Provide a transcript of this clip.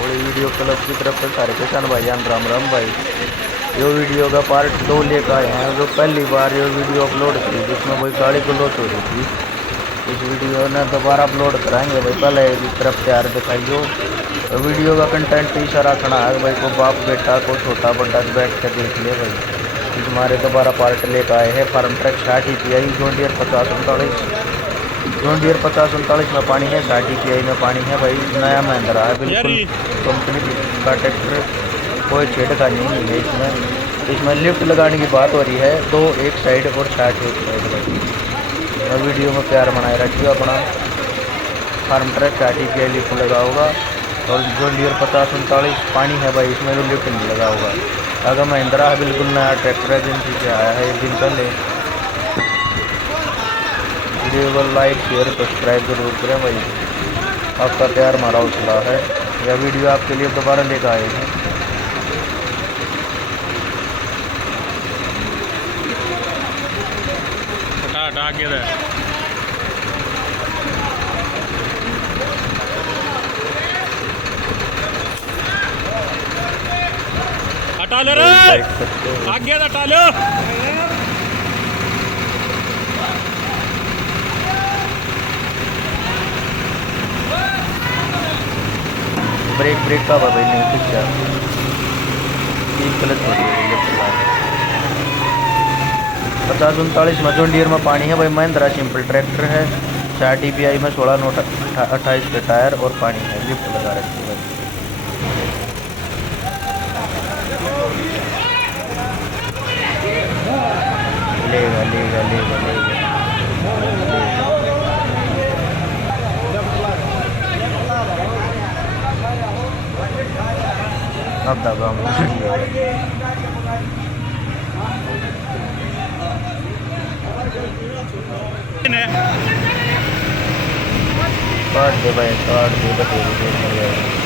और video club की तरफ से सारे किसान भाईजान राम राम भाई। ये वीडियो का पार्ट 2 लेकर आए हैं। जो पहली बार ये वीडियो अपलोड की जिसमें कोई गाड़ी को लॉस हो रही थी, इस वीडियो ने दोबारा अपलोड कराएंगे भाई। पहले की तरफ तैयार दिखाइयो। तो वीडियो का कंटेंट ऐसा रखना है भाई को बाप बेटा को छोटा बड़ा बैठ कर देख ले भाई। इस हमारे दोबारा पार्ट लेकर आए हैं farm track 60 EPI John Deere 5039। John Deere 5039 में पानी है, 60 EPI में पानी है भाई। नया महिंद्रा है बिल्कुल कंपनी का ट्रैक्टर, कोई छेड़खानी नहीं है इसमें। इसमें लिफ्ट लगाने की बात हो रही है, 2 एक साइड और 60 एक साइड भाई। और वीडियो में प्यार बनाए रखिए अपना। फार्म ट्रैक 60 EPI लिफ्ट लगा होगा और जॉन डियर 5039 पानी है भाई, इसमें भी लिफ्ट नहीं लगा होगा। अगर महिंद्रा है बिल्कुल नया ट्रैक्टर एजेंसी से आया है 1 दिन पहले। वीडियो को लाइक शेयर सब्सक्राइब जरूर करें भाई, आपका प्यार हमारा हौसला है। यह वीडियो आपके लिए दोबारा लेकर आए हैं। हटा के दे हटा ले रे, आगे हटा लो। ब्रेक का भाई नहीं कुछ क्या गलत हो रही है। 5039 में जॉन डियर में पानी है भाई। महिंद्रा सिंपल ट्रैक्टर है, 60 EPI में 16 नोट 28 के टायर और पानी है। लिफ्ट लगा रखी है भाई। लेगा लेगा लेगा लेगा अब दबा काट दे भाई, काट दे।